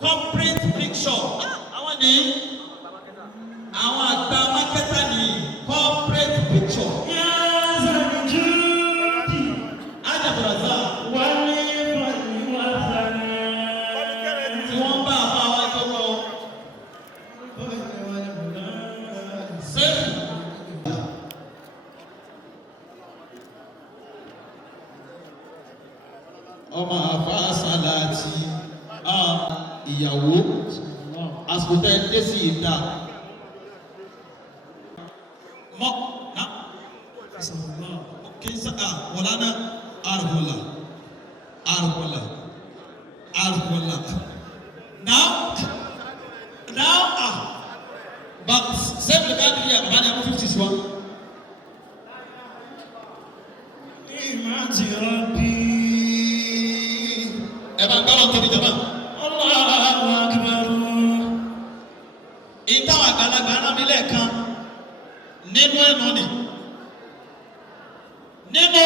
corporate picture. Àwọn ni àwọn àgbà marketer ni corporate picture. Adbulrazaq. Tí wọ́n bá àbá wa tó lọ. Sheikh. Ọmọ àbá Sàláàtì ìyàwó àsìkò tẹ́ sí ìta. Mọ́ ná kí n sá wọ̀lánà àrùbọ̀là. Now but save the battery and money of 50 one. Eba gbọ́dọ̀ tóbi jọba. Allahu Akbar. Ìtawà àgbàlagbà náà mi lẹ́ẹ̀kan nínú ẹnu ni. Nínú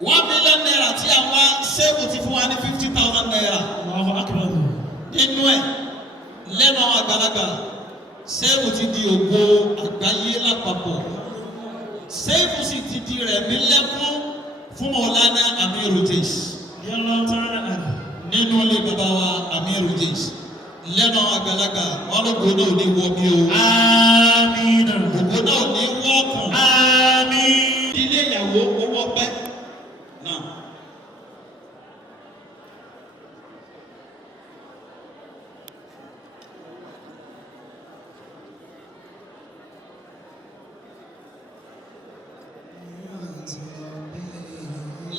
1 million naira tí àwọn sẹ́ẹ̀bù ti fún wa ní 50,000 naira. Allahu Akbar. Nínú ẹ̀ lẹ́nu àwọn àgbàlagbà sẹ́ẹ̀bù ti di ògo àgbáyé lápapọ̀. Sẹ́ẹ̀bù sì ti di rẹ̀ mí lẹ́kún fún Mọ̀lánà Amiru Jais. Nínú ilé bàbá wa Amiru Jais. Lẹ́nu àwọn àgbàlagbà wọn ló gbóná òní wọ́ bí o. Àmín. Ògbóná òní wọ́ kàn. Àmín. Ilé ìyàwó owó pẹ́ náà.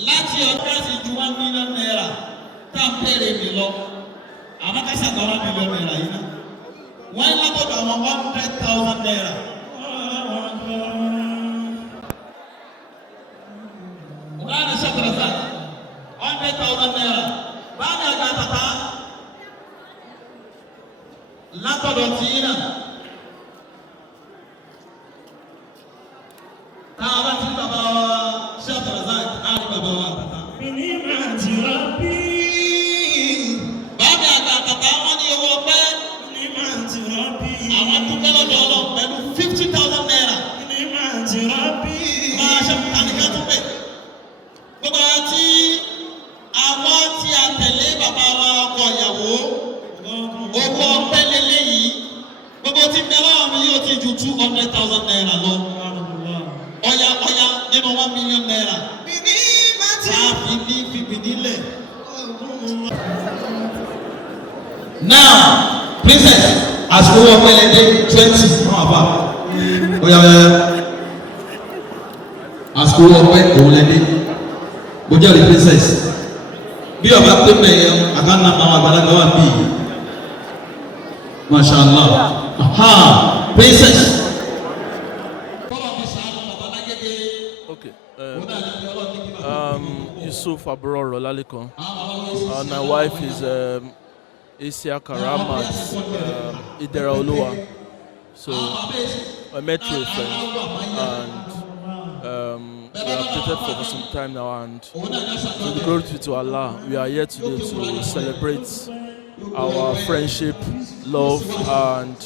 Láti ọjọ́ sí ju 1 million naira tá a bẹ̀rẹ̀ mi lọ. Àmọ́ ká ṣàgbọ́n 1 million naira yìí náà. Wọ́n ń lábọ̀dọ̀ àwọn 100,000 naira. Wọ́n á ní Sheikh 100,000 naira. Báyìí àgbà tata látọ̀dọ̀ tí yín náà. Tá a bá ti ní bàbá wa Sheikh á ní bàbá wa tata. Báyìí àgbà tata wọ́n ní owó ọpẹ́. Àwọn dúpẹ́ lọ́dọ̀ Ọlọ́run pẹ̀lú 50,000 naira. Máa ṣe àníkà tó pẹ̀. Gbogbo àti àwọn tí a tẹ̀lé bàbá wa ọkọ ìyàwó. Owó ọpẹ́ lélẹ́yìí. Gbogbo tí bẹ́ẹ̀ mi yóò ti ju 200,000 naira lọ. Ọya nínú 1 million naira. Sáàfì ní fìbí nílẹ̀. Now, princess, àsìkò owó ọpẹ́ lẹ́dẹ́ 20 fún àbá. Oya. Àsìkò owó ọpẹ́ òun lẹ́dẹ́. Mo jẹ́ rí princess. Bí ọba pé mẹ́yẹn, àkànnà àwọn àgbàlagbà wà bí. Mashallah. Aha, princess. Okay. Yusuf Abror Lalikan. And my wife is ISIAKA Idera Oluwa. So I met through a friend, and we have dated for some time now, and to the glory to Allah, we are here today to celebrate our friendship, love, and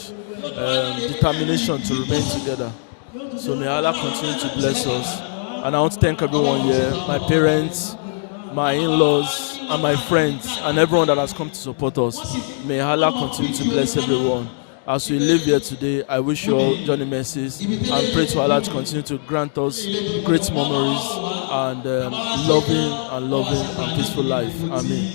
determination to remain together. So may Allah continue to bless us. And I want to thank everyone here, my parents, my in-laws, and my friends, and everyone that has come to support us. May Allah continue to bless everyone. As we live here today, I wish you all Johnny mercies and pray to Allah to continue to grant us great memories and loving and peaceful life. Amen.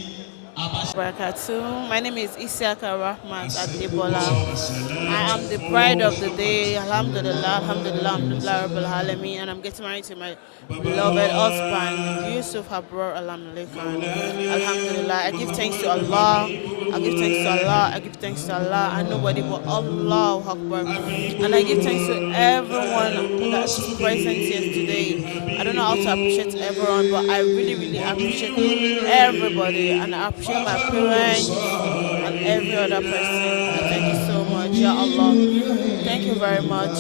My name is ISIAKA Adbulrazaq. I am the bride of the day. Alhamdulillah, Rabbil Alameen, and I'm getting married to my beloved husband, Yusuf Abror Alhamdulillah. I give thanks to Allah. I give thanks to Allah, and nobody but Allah Akbar. And I give thanks to everyone that's present here today. I don't know how to appreciate everyone, but I really appreciate everybody, and I appreciate my parents and every other person. Thank you so much, Ya Allah. Thank you very much.